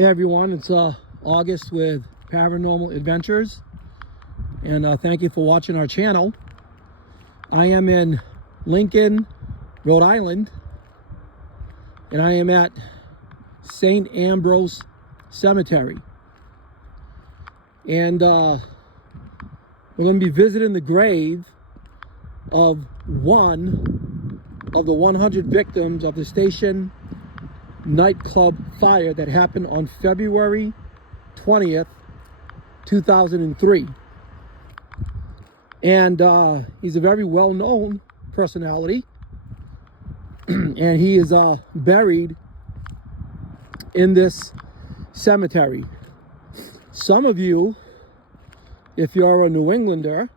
Hey everyone, it's August with Paranormal Adventures, and thank you for watching our channel. I am in Lincoln, Rhode Island, and I am at St. Ambrose Cemetery. And we're going to be visiting the grave of one of the 100 victims of the Station Nightclub fire that happened on February 20th, 2003. And he's a very well-known personality, and he is buried in this cemetery. Some of you, if you're a New Englander,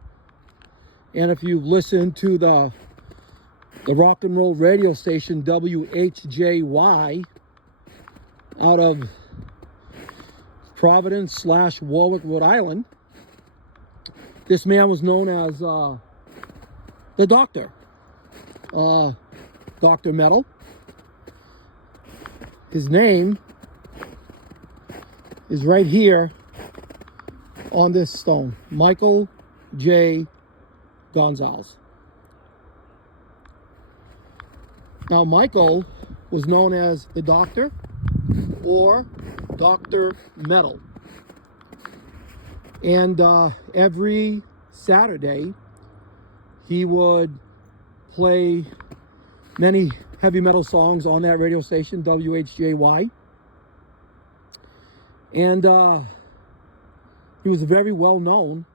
and if you've listened to the rock and roll radio station WHJY out of Providence / Warwick, Rhode Island, this man was known as the Doctor, Dr.Metal. His name is right here on this stone, Michael J. Gonsalves. Now, Michael was known as the Doctor or Dr.Metal. And every Saturday, he would play many heavy metal songs on that radio station, WHJY. And he was a very well-known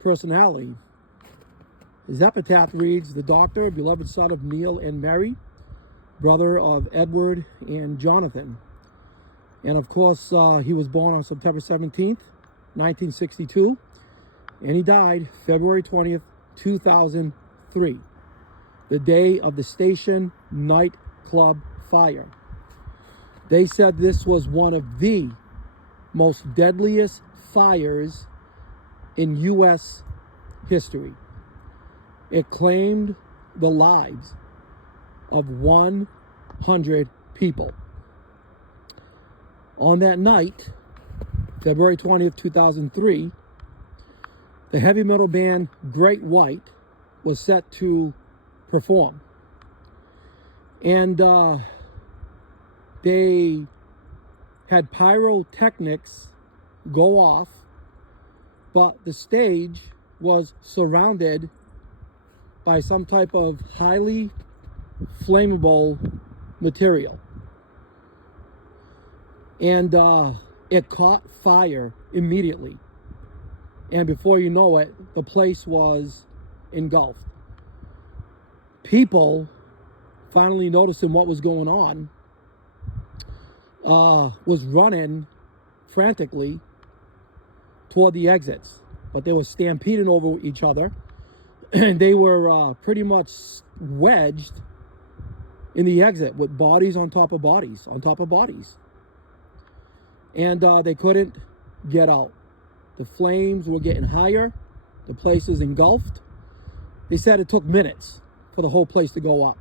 personality. His epitaph reads, "The Doctor, beloved son of Neil and Mary, brother of Edward and Jonathan." And of course, he was born on September 17th, 1962, and he died February 20th, 2003, the day of the Station Nightclub fire. They said this was one of the most deadliest fires in U.S. history. It claimed the lives of 100 people. On that night, February 20th, 2003, the heavy metal band Great White was set to perform. And they had pyrotechnics go off, but the stage was surrounded by some type of highly flammable material. And it caught fire immediately. And before you know it, the place was engulfed. People finally noticing what was going on was running frantically toward the exits. But they were stampeding over each other. And they were pretty much wedged in the exit with bodies on top of bodies on top of bodies. And they couldn't get out. The flames were getting higher. The place was engulfed. They said it took minutes for the whole place to go up.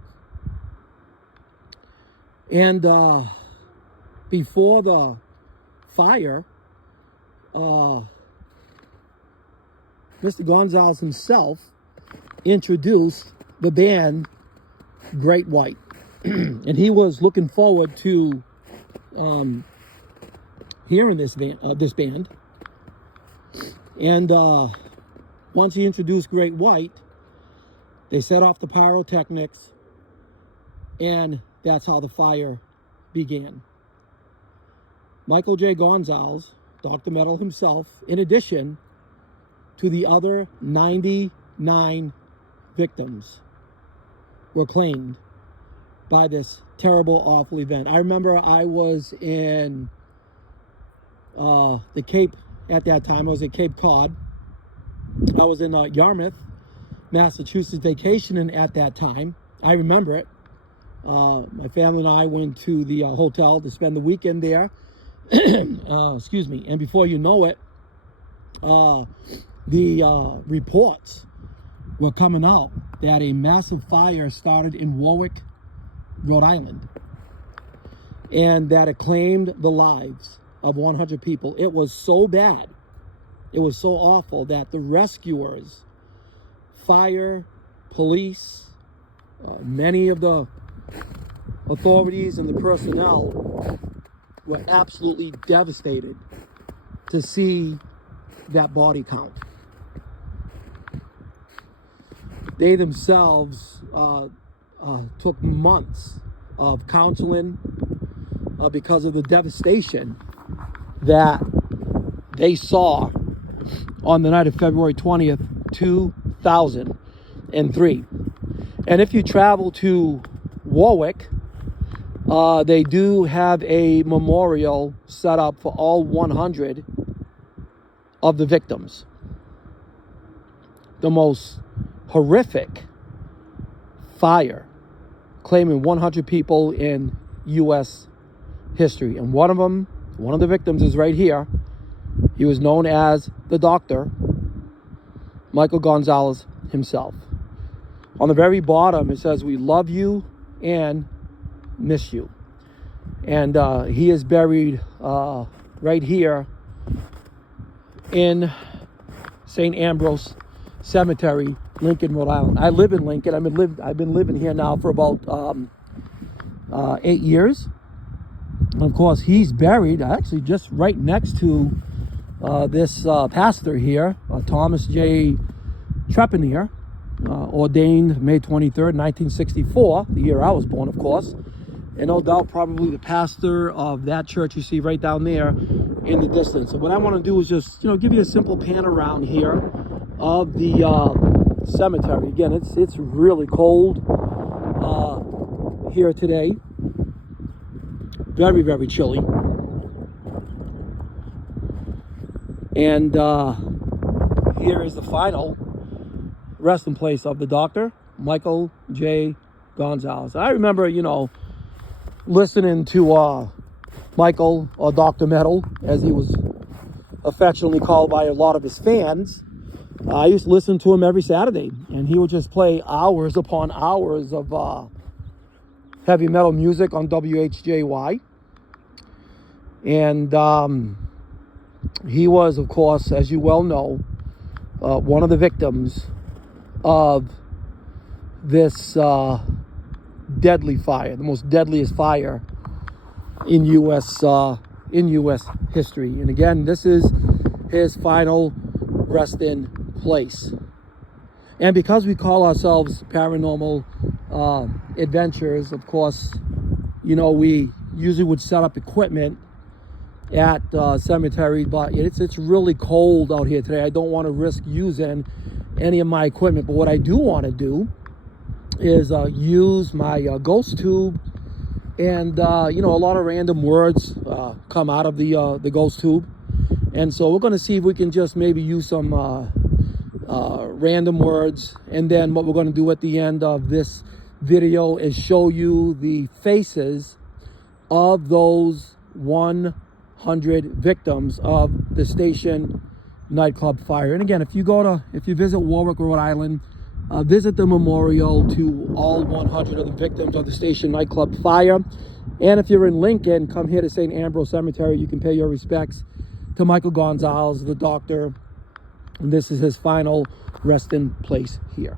And before the fire, Mr. Gonsalves himself introduced the band Great White. And he was looking forward to hearing this band. And once he introduced Great White, they set off the pyrotechnics, and that's how the fire began. Michael J. Gonsalves, Dr. Metal himself, in addition to the other 99 victims, were claimed by this terrible, awful event. I remember I was in the Cape at that time. I was at Cape Cod. I was in Yarmouth, Massachusetts vacationing at that time. I remember it. My family and I went to the hotel to spend the weekend there. Excuse me. And before you know it, the reports were coming out that a massive fire started in Warwick, Rhode Island. and that it claimed the lives of 100 people. It was so bad, it was so awful that the rescuers, fire, police, many of the authorities and the personnel were absolutely devastated to see that body count. They themselves took months of counseling because of the devastation that they saw on the night of February 20th, 2003. And if you travel to Warwick, they do have a memorial set up for all 100 of the victims. The most horrific fire claiming 100 people in U.S. history. And one of the victims is right here. He was known as the Doctor, Michael Gonsalves himself. On the very bottom, it says, "We love you and miss you." And he is buried right here in St. Ambrose Cemetery, Lincoln, Rhode Island. I live in Lincoln. I've been living here now for about 8 years. And of course, he's buried actually just right next to this pastor here, Thomas J. Trepanier, ordained May 23rd, 1964, the year I was born, of course. And no doubt probably the pastor of that church you see right down there in the distance. And what I want to do is just, give you a simple pan around here of the cemetery. Again, it's really cold here today. Very, very chilly. And here is the final resting place of the Dr. Michael J. Gonsalves. I remember, listening to Michael, or Dr.Metal, as he was affectionately called by a lot of his fans. I used to listen to him every Saturday, and he would just play hours upon hours of heavy metal music on WHJY. And he was, of course, as you well know, one of the victims of this deadly fire, the most deadliest fire in U.S. history. And again, this is his final resting place. And because we call ourselves Paranormal Adventures, of course, we usually would set up equipment at cemetery, but it's really cold out here today. I don't want to risk using any of my equipment, but what I do want to do is use my ghost tube, and a lot of random words come out of the ghost tube, and so we're going to see if we can just maybe use some random words. And then what we're going to do at the end of this video is show you the faces of those 100 victims of the Station Nightclub fire. And again, if you visit Warwick, Rhode Island, visit the memorial to all 100 of the victims of the Station Nightclub fire. And if you're in Lincoln, come here to St. Ambrose Cemetery. You can pay your respects to Michael Gonsalves, the Doctor. And this is his final resting place here.